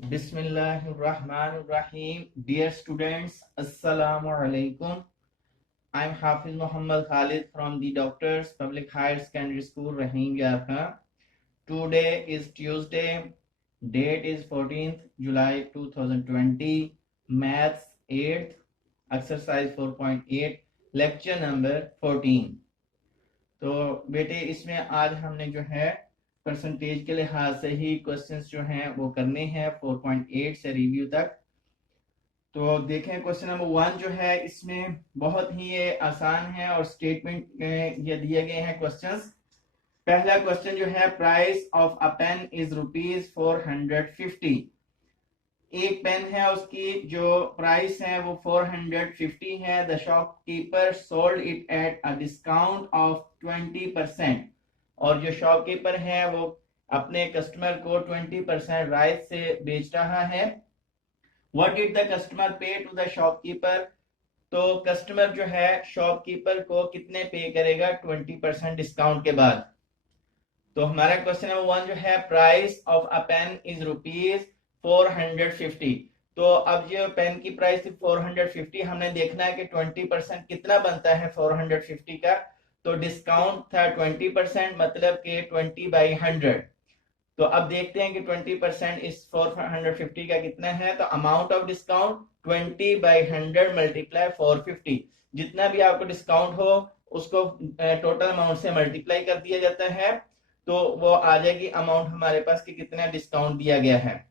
Bismillahirrahmanirrahim. Dear students, Assalamu alaikum. I'm Hafiz Muhammad Khalid from the Doctors Public Higher Secondary School, Rahim Yarkha. Today is Tuesday. Date is 14th July 2020. Maths 8th, Exercise 4.8, Lecture number 14. तो बेटे इसमें आज हमने जो है percentage के लिहाज से ही क्वेश्चंस जो हैं वो करने हैं 4.8 से रिव्यू तक। तो देखें क्वेश्चन नंबर 1 जो है इसमें बहुत ही ये आसान है और स्टेटमेंट ये दिए गए हैं क्वेश्चंस। पहला क्वेश्चन जो है price of a pen is ₹450। एक पेन है उसकी जो प्राइस है वो 450 है। The shopkeeper sold it at a discount of 20%। और जो शॉपकीपर है वो अपने कस्टमर को 20% राइट से बेच रहा है। व्हाट डिड द कस्टमर पे टू द शॉपकीपर। तो कस्टमर जो है शॉपकीपर को कितने पे करेगा 20% डिस्काउंट के बाद। तो हमारा क्वेश्चन नंबर 1 जो है price of a pen is ₹450। तो अब जो पेन की प्राइस थी 450, हमने देखना है कि 20% कितना बनता है 450 का। तो डिस्काउंट था 20%, मतलब कि 20/100। तो अब देखते हैं कि 20% इस 450 का कितना है। तो अमाउंट ऑफ डिस्काउंट 20/100 मल्टीप्लाई 450। जितना भी आपको डिस्काउंट हो उसको टोटल अमाउंट से मल्टीप्लाई कर दिया जाता है, तो वो आ जाएगी अमाउंट हमारे पास कि कितना डिस्काउंट दिया गया है।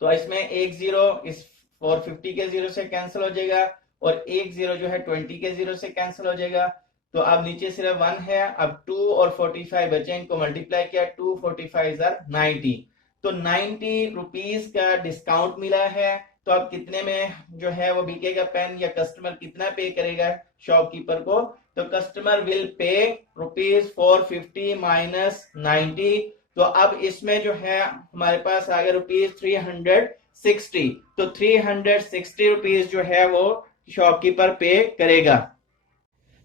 तो इसमें एक जीरो इस 450 के जीरो से कैंसिल हो जाएगा और एक जीरो जो है 20 के जीरो से कैंसिल हो जाएगा। तो अब नीचे सिर्फ 1 है। अब 2 और 45 बचे, इनको मल्टीप्लाई किया, 2 45 90। तो 90 रुपीज का डिस्काउंट मिला है। तो अब कितने में जो है वो बिकेगा पेन, या कस्टमर कितना पे करेगा शॉपकीपर को। तो कस्टमर विल पे ₹450 माइनस 90। तो अब इसमें जो है हमारे पास आ गया ₹360। तो ₹360 जो है वो शॉपकीपर पे करेगा।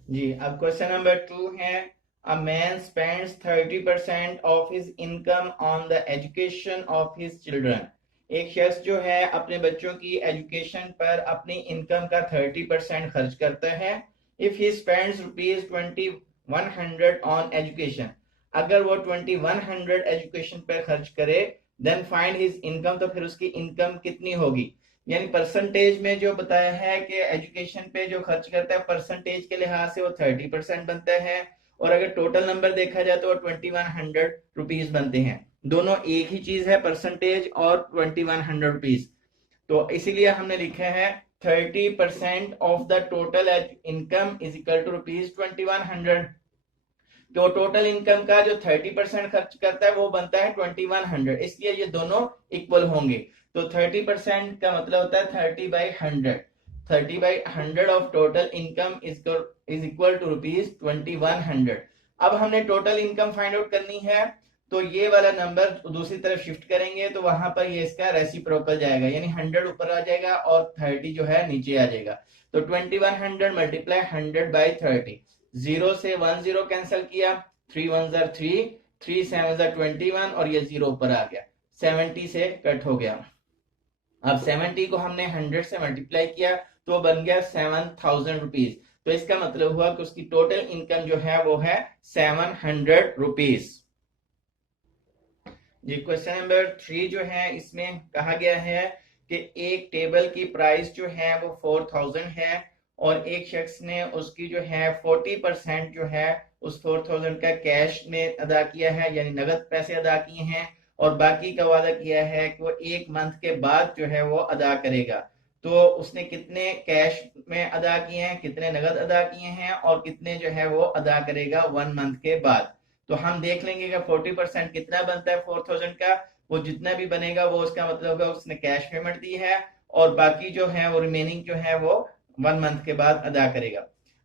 जी, अब क्वेश्चन नंबर 2 है a man spends 30% of his income on the education of his children. एक शख्स जो है अपने बच्चों की एजुकेशन पर अपनी इनकम का 30% खर्च करता है। If he spends ₹2100 on education, अगर वो 2100 एजुकेशन पर खर्च करे, देन फाइंड हिज इनकम, तो फिर उसकी इनकम कितनी होगी। यानी परसेंटेज में जो बताया है कि एजुकेशन पे जो खर्च करता है परसेंटेज के लिहाज से वो 30% बनता है, और अगर टोटल नंबर देखा जाए तो वो 2100 रुपीज बनते हैं। दोनों एक ही चीज है, परसेंटेज और 2100 रुपीज। तो इसीलिए हमने लिखा है 30% of the total income is equal to ₹2100। तो टोटल इनकम का जो 30% खर्च करता है वो बनता है 2100, इसलिए ये दोनों इक्वल होंगे। तो 30% का मतलब होता है 30/100। 30/100 of total income is equal to ₹2100। अब हमने टोटल इनकम फाइंड आउट करनी है। तो ये वाला नंबर दूसरी तरफ शिफ्ट करेंगे तो वहां पर ये इसका रेसिप्रोकल जाएगा, यानी 100 ऊपर आ जाएगा और 30 जो है नीचे आ जाएगा। तो 2100 मल्टीप्लाई 100/30। 0 से 1 0 कैंसिल किया, 3 1 3, 3 7 21, और ये 0 ऊपर आ गया, 70 से कट हो गया। अब 70 को हमने 100 से मल्टीप्लाई किया तो बन गया 7000 रुपीज। तो इसका मतलब हुआ कि उसकी टोटल इनकम जो है वो है 700 रुपीज। जी, क्वेश्चन नंबर 3 जो है इसमें कहा गया है कि एक टेबल की प्राइस जो है वो 4000 है और एक शख्स ने उसकी जो है 40% जो है उस 4000 का कैश में अदा किया है, यानी नगद पैसे अदा किए हैं, और बाकी का वादा किया है कि वो 1 मंथ के बाद जो है वो अदा करेगा। तो उसने कितने कैश में अदा किए हैं, कितने नगद अदा किए हैं, और कितने जो है वो अदा करेगा 1 मंथ के बाद। तो हम देख लेंगे कि 40% कितना बनता है 4000 का। वो जितना भी बनेगा वो उसका मतलब होगा उसने कैश पेमेंट दी है, और बाकी जो है वो रिमेनिंग जो है वो 1 मंथ के बाद अदा करेगा।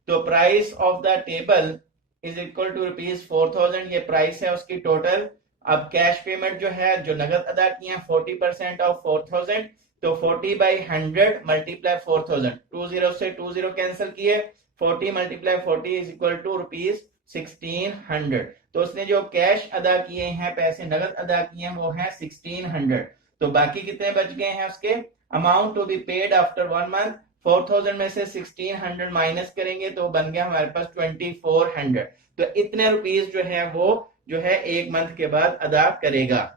तो price of the table is equal to ₹4000, ये प्राइस है उसकी टोटल। अब कैश पेमेंट जो है, जो नगद अदा किए हैं 40% ऑफ 4000, तो 40/100 मल्टीप्लाई 4000, 20 से 20 कैंसिल किए, 40 मल्टीप्लाई 40 इज इक्वल टू ₹1600। तो उसने जो कैश अदा किए हैं, पैसे नगद अदा किए हैं, वो है 1600। तो बाकी कितने बच गए हैं उसके, amount to be paid after 1 month, 4000 में से 1600 माइनस करेंगे तो बन गया हमारे पास 2400। तो इतने रुपीस जो है वो जो है 1 मंथ के बाद अदा करेगा।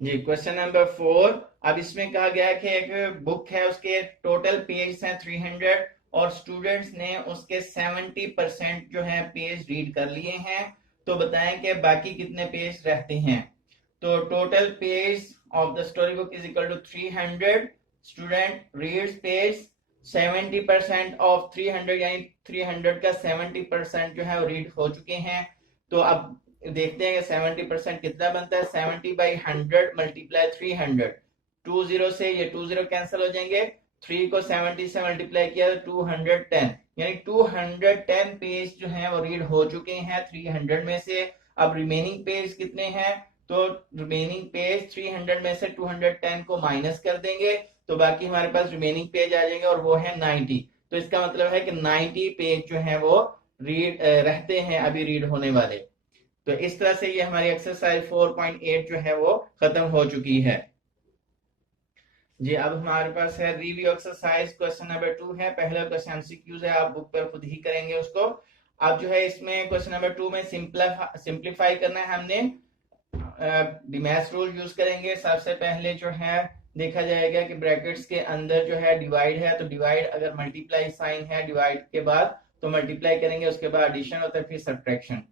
जी क्वेश्चन नंबर 4। अब इसमें कहा गया है कि एक बुक है, उसके टोटल पेज हैं 300 और स्टूडेंट्स ने उसके 70% जो है पेज रीड कर लिए हैं। तो बताएं कि बाकी कितने पेज रहते हैं। तो total page of the story book is equal to 300, student reads page 70% of 300, यानी 300 का 70% जो है वो रीड हो चुके हैं। तो अब देखते हैं कि 70% कितना बनता है। 70/100 मल्टीप्लाई 300, 20 से ये 20 कैंसिल हो जाएंगे, 3 को 70 से मल्टीप्लाई किया तो 210, यानी 210 पेज जो है वो रीड हो चुके हैं 300 में से। अब रिमेनिंग पेज कितने हैं, तो रिमेनिंग पेज 300 में से 210 को माइनस कर देंगे तो बाकी हमारे पास रिमेनिंग पेज आ जाएंगे और वो है 90। तो इसका मतलब है कि 90 पेज जो है वो रीड रहते हैं अभी रीड होने वाले। तो इस तरह से ये हमारी एक्सरसाइज 4.8 जो है वो खत्म हो चुकी है। जी अब हमारे पास है रिव्यू एक्सरसाइज, क्वेश्चन नंबर 2 है। पहला क्वेश्चन एमसीक्यूज है, आप बुक पर खुद ही करेंगे उसको। अब जो है इसमें क्वेश्चन नंबर 2 में सिंप्लीफाई करना है हमने, डिमैश रूल यूज करेंगे। सबसे पहले जो है देखा जाएगा कि ब्रैकेट्स के अंदर जो है डिवाइड है, तो डिवाइड अगर मल्टीप्लाई साइन है डिवाइड के बाद तो मल्टीप्लाई करेंगे, उसके बाद एडिशन होता है, फिर सब्ट्रैक्शन।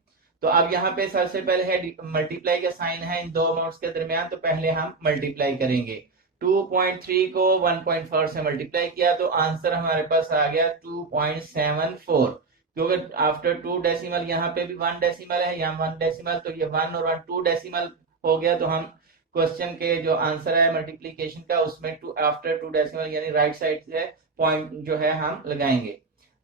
तो अब यहाँ पे सबसे पहले है मल्टीप्लाई का साइन है इन दो अमाउंट्स के दरमियान, तो पहले हम मल्टीप्लाई करेंगे। 2.3 को 1.4 से मल्टीप्लाई किया तो आंसर हमारे पास आ गया 2.74, क्योंकि आफ्टर 2 डेसिमल यहाँ पे भी 1 डेसिमल है, यहाँ 1 डेसिमल, तो ये 1 और 1 2 डेसिमल हो गया। तो हम क्वेश्चन के जो आंसर है मल्टीप्लीकेशन का उसमें आफ्टर 2 डेसिमल यानी राइट साइड से पॉइंट जो है हम लगाएंगे।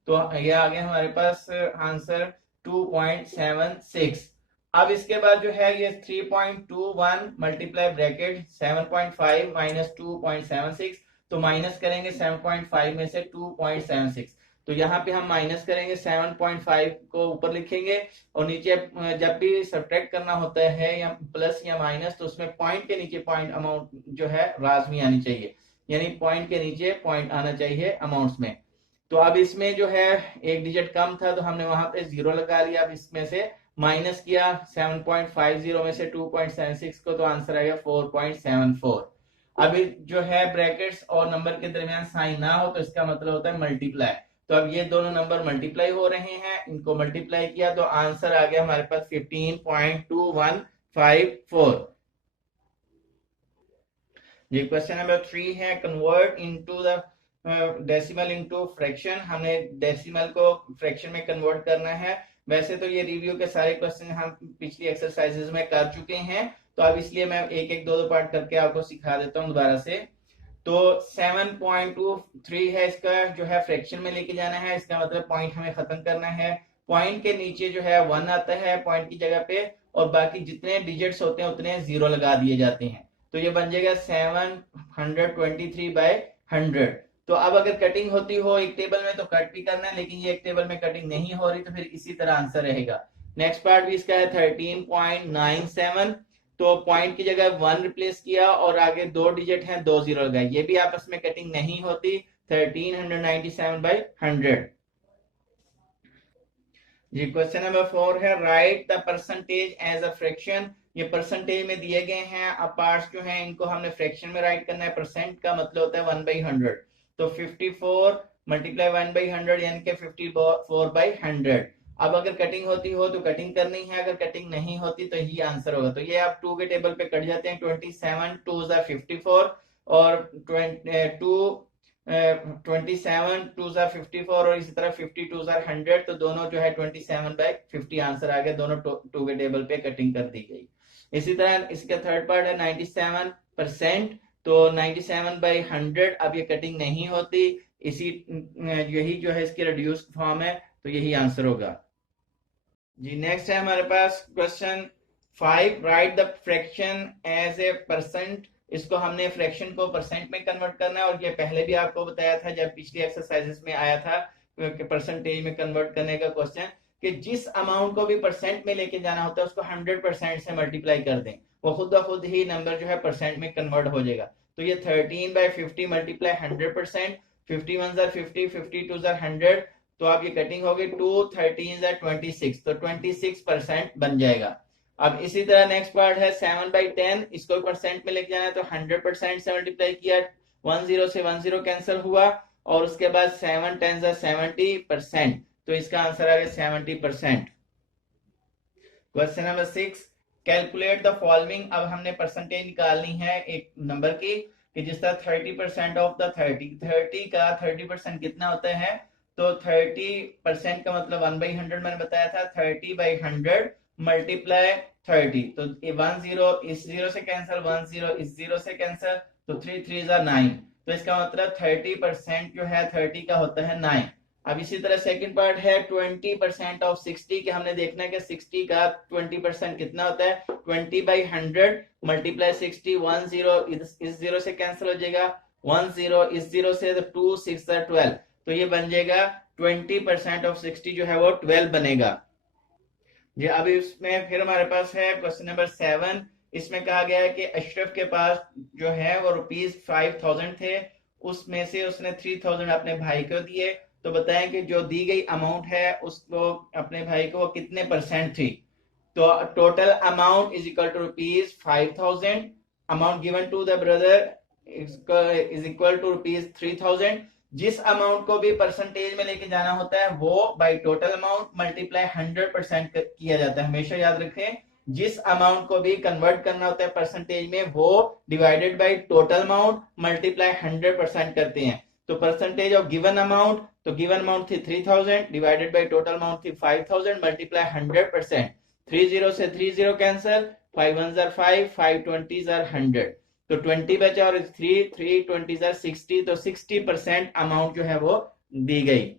तो ये आ गया हमारे पास आंसर 2.76। अब इसके बाद जो है ये 3.21 मल्टीप्लाई ब्रैकेट 7.5 माइनस 2.76, तो माइनस करेंगे 7.5 में से 2.76। तो यहाँ पे हम माइनस करेंगे 7.5 को ऊपर लिखेंगे और नीचे जब भी सब्ट्रैक्ट करना होता है या प्लस या माइनस तो उसमें पॉइंट के नीचे पॉइंट अमाउंट जो है लाजमी आनी चाहिए, यानी पॉइंट के नीचे पॉइंट आना चाहिए अमाउंट्स में। तो अब इसमें जो है एक डिजिट कम था तो हमने वहां पे 0 लगा लिया। अब इसमें से माइनस किया 7.50 में से 2.76 को, तो आंसर आएगा 4.74। अभी जो है ब्रैकेट्स और नंबर के दरमियान साइन ना हो तो इसका मतलब होता है मल्टीप्लाई। तो अब ये दोनों नंबर मल्टीप्लाई हो रहे हैं, इनको मल्टीप्लाई किया तो आंसर आ गया हमारे पास 15.2154। ये क्वेश्चन नंबर 3 है, convert into the decimal into fraction. हमें डेसिमल को फ्रैक्शन में कन्वर्ट करना है। वैसे तो ये रिव्यू के सारे क्वेश्चन हम पिछली एक्सरसाइजेज में कर चुके हैं, तो अब इसलिए मैं एक एक दो पार्ट करके आपको सिखा देता हूँ दोबारा से। तो 7.23 है, इसका जो है फ्रैक्शन में लेके जाना है, इसका मतलब पॉइंट हमें खत्म करना है। पॉइंट के नीचे जो है 1 आता है पॉइंट की जगह पे और बाकी जितने डिजिट्स होते हैं उतने 0 लगा दिए जाते हैं। तो ये बन जाएगा 723/100। तो अब अगर कटिंग होती हो एक टेबल में तो कट भी करना है, लेकिन ये एक टेबल में कटिंग नहीं हो रही तो फिर इसी तरह आंसर रहेगा। नेक्स्ट पार्ट भी इसका है 13.97, तो पॉइंट की जगह 1 रिप्लेस किया और आगे 2 डिजिट हैं 2 0 लगाए, ये भी आपस में कटिंग नहीं होती। 1397/100। जी क्वेश्चन नंबर 4 है, write the percentage as a fraction. ये परसेंटेज में दिए गए हैं, अब पार्ट्स जो हैं इनको हमने फ्रैक्शन में राइट करना है। परसेंट का मतलब होता है 1/100, तो 54 मल्टीप्लाई 1/100 यानी कि 54/100। अब अगर कटिंग होती हो तो कटिंग करनी है, अगर कटिंग नहीं होती तो ही आंसर होगा। तो ये आप 2 के टेबल पे कट जाते हैं, 27 2 54 और 27 2 54 और इसी तरह 50 2 100, तो दोनों जो है 27/50 आंसर आ गया, दोनों 2 के टेबल पे कटिंग कर दी गई। इसी तरह इसका थर्ड पार्ट है 97%, तो 97/100 अब ये कटिंग नहीं होती, इसी यही जो है इसकी रिड्यूस्ड फॉर्म है, तो यही आंसर होगा। जी नेक्स्ट है हमारे पास question 5, write the fraction as a percent. इसको हमने फ्रैक्शन को परसेंट में कन्वर्ट करना है और ये पहले भी आपको बताया था जब पिछली एक्सरसाइजेस में आया था कि परसेंटेज में कन्वर्ट करने का क्वेश्चन, कि जिस अमाउंट को भी परसेंट में लेके जाना होता है उसको 100% से मल्टीप्लाई कर दें, वो खुद ब खुद ही नंबर जो है परसेंट में कन्वर्ट हो जाएगा। तो ये 13/50 मल्टीप्लाई 100%, 50 1 50, 50 2 100, तो आप ये कटिंग होगी 2 13 26, तो 26% बन जाएगा। अब इसी तरह नेक्स्ट पार्ट है 7/10, इसको परसेंट में लेके जाना है तो 100% से मल्टीप्लाई किया, 10 से 10 कैंसिल हुआ, और उसके बाद 7 10 70%, तो इसका आंसर आ गया 70%। Question number 6, calculate the following. अब हमने परसेंटेज निकालनी है एक नंबर की, कि जिस तरह 30% ऑफ द 30 का 30% कितना होता है, तो 30% का मतलब 1/100 मैंने बताया था, 30/100 मल्टीप्लाई 30, तो 10 इस 0 से कैंसिल, 10 इस 0 से कैंसिल, तो 3 3 9, तो इसका मतलब 30% जो है 30 का होता है 9। अब इसी तरह सेकंड पार्ट है 20% ऑफ 60, के हमने देखना है कि 60 का 20% कितना होता है, 20/100 मल्टीप्लाई 60, 10 इस 0 से कैंसिल हो जाएगा, 10 इस 0 से, 2 6 12, तो ये बन जाएगा 20% ऑफ 60 जो है वो 12 बनेगा जी। अब इसमें फिर हमारे पास है क्वेश्चन नंबर 7, इसमें कहा गया है कि अशरफ के पास जो है वो ₹5000 थे, उसमें से उसने 3000 अपने भाई को दिए, तो बताएं कि जो दी गई अमाउंट है उसको अपने भाई को कितने परसेंट थी। तो total amount is equal to ₹5000, amount given to the brother is equal to ₹3000। जिस अमाउंट को भी परसेंटेज में लेके जाना होता है वो बाय टोटल अमाउंट मल्टीप्लाई 100% किया जाता है। हमेशा याद रखें, जिस अमाउंट को भी कन्वर्ट करना होता है परसेंटेज में, वो divided by total amount multiply 100% करते हैं। तो परसेंटेज ऑफ गिवन अमाउंट, तो गिवन अमाउंट थी 3000 डिवाइडेड बाय टोटल अमाउंट थी 5000 मल्टीप्लाई 100%, 30 से 30 कैंसिल, 5 1 5, 5 20 100, तो 20 बचा और 3 3 20 60, तो 60% अमाउंट जो है वो दी गई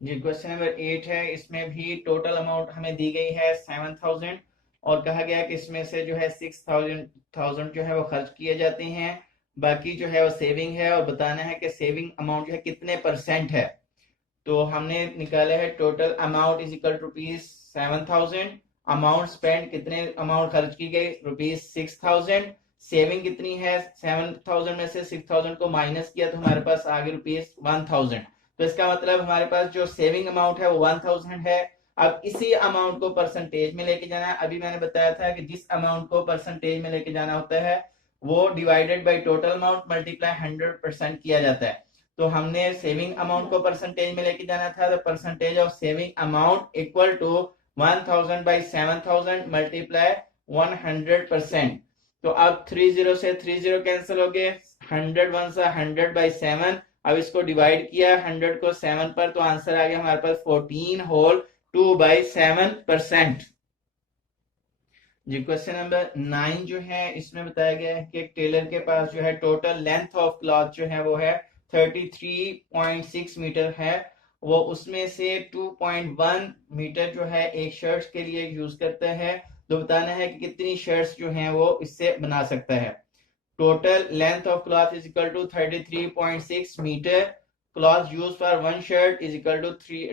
जी। क्वेश्चन नंबर 8 है, इसमें भी टोटल अमाउंट हमें दी गई है 7000, और कहा गया कि इसमें से जो है 6000 जो है वो खर्च किए जाते हैं, बाकी जो है वो सेविंग है, और बताना है कि सेविंग अमाउंट जो है कितने परसेंट है। तो हमने निकाला है total amount is equal to ₹7000, amount spend कितने अमाउंट खर्च की गई ₹6000, सेविंग कितनी है 7000 में से 6000 को माइनस किया तो हमारे पास आ गए ₹1000, तो इसका मतलब हमारे पास जो सेविंग अमाउंट है वो 1000 है। अब इसी अमाउंट को परसेंटेज में लेके जाना है। अभी मैंने बताया था कि जिस अमाउंट को परसेंटेज में लेके जाना होता है वो divided by total amount multiply 100% किया जाता है। तो हमने सेविंग अमाउंट को परसेंटेज में लेके जाना था, तो percentage of saving amount equal to 1000 by 7000 multiply 100%। तो अब 30 से 30 कैंसिल हो गए, 100 1 100 बाई 7, अब इसको डिवाइड किया 100 को 7 पर, तो आंसर आ गया हमारे पास 14 होल 2 बाई 7%। जी क्वेश्चन नंबर 9 जो है, इसमें बताया गया है कि एक टेलर के पास जो है टोटल लेंथ ऑफ क्लॉथ जो है वो है 33.6 मीटर है, वो उसमें से 2.1 मीटर जो है एक शर्ट के लिए यूज करता है, तो बताना है कि कितनी शर्ट्स जो हैं वो इससे बना सकता है। Total length of cloth is equal to 33.6 metre, cloth use for one shirt is equal to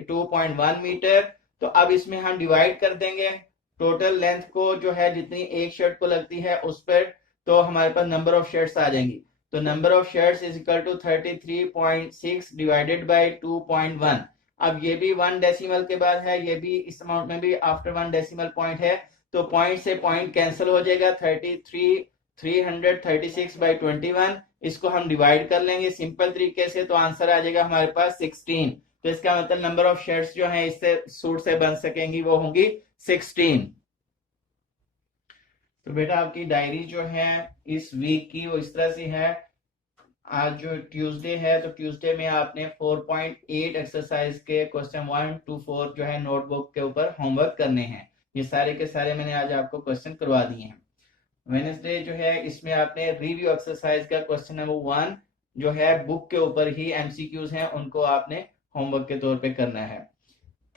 2.1 metre. तो अब इसमें हम डिवाइड कर देंगे टोटल लेंथ को जो है जितनी एक शर्ट को लगती है उस पर, तो हमारे पास नंबर ऑफ शर्ट्स आ जाएंगी। तो number of shirts is equal to 33.6 divided by 2.1। अब ये भी 1 डेसिमल के बाद है, ये भी इस अमाउंट में भी आफ्टर 1 डेसिमल पॉइंट है, तो पॉइंट से पॉइंट कैंसिल हो जाएगा, 336/21, इसको हम डिवाइड कर लेंगे सिंपल तरीके से, तो आंसर आ जाएगा हमारे पास 16। तो इसका मतलब नंबर ऑफ शर्ट्स जो है इससे सूट से बन सकेंगी वो होंगी 16। तो बेटा आपकी डायरी जो है इस वीक की वो इस तरह से है। आज जो ट्यूसडे है, तो ट्यूसडे में आपने 4.8 एक्सरसाइज के क्वेश्चन 1 to 4 जो है नोटबुक के ऊपर होमवर्क करने हैं। ये सारे के सारे मैंने आज आपको क्वेश्चन करवा दिए हैं। वेडनेसडे जो है इसमें आपने रिव्यू एक्सरसाइज का क्वेश्चन नंबर 1 जो है बुक के ऊपर ही एमसीक्यूज हैं, उनको आपने होमवर्क के तौर पे करना है।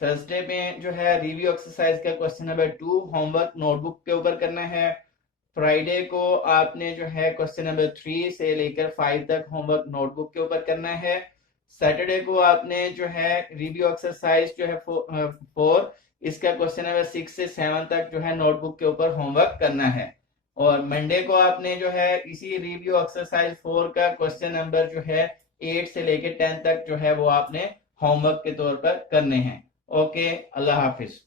थर्सडे में जो है रिव्यू एक्सरसाइज का क्वेश्चन नंबर 2 होमवर्क नोटबुक के ऊपर करना है। फ्राइडे को आपने जो है क्वेश्चन नंबर 3 से लेकर 5 तक होमवर्क नोटबुक के ऊपर करना है। सैटरडे को आपने जो है रिव्यू एक्सरसाइज जो है 4 इसका क्वेश्चन नंबर 6 से 7 तक जो है नोटबुक के ऊपर होमवर्क करना है। और मंडे को आपने जो है इसी रिव्यू एक्सरसाइज 4 का क्वेश्चन नंबर जो है 8 से लेकर 10 तक जो है वो आपने होमवर्क के तौर पर करने हैं। ओके, अल्लाह हाफिज।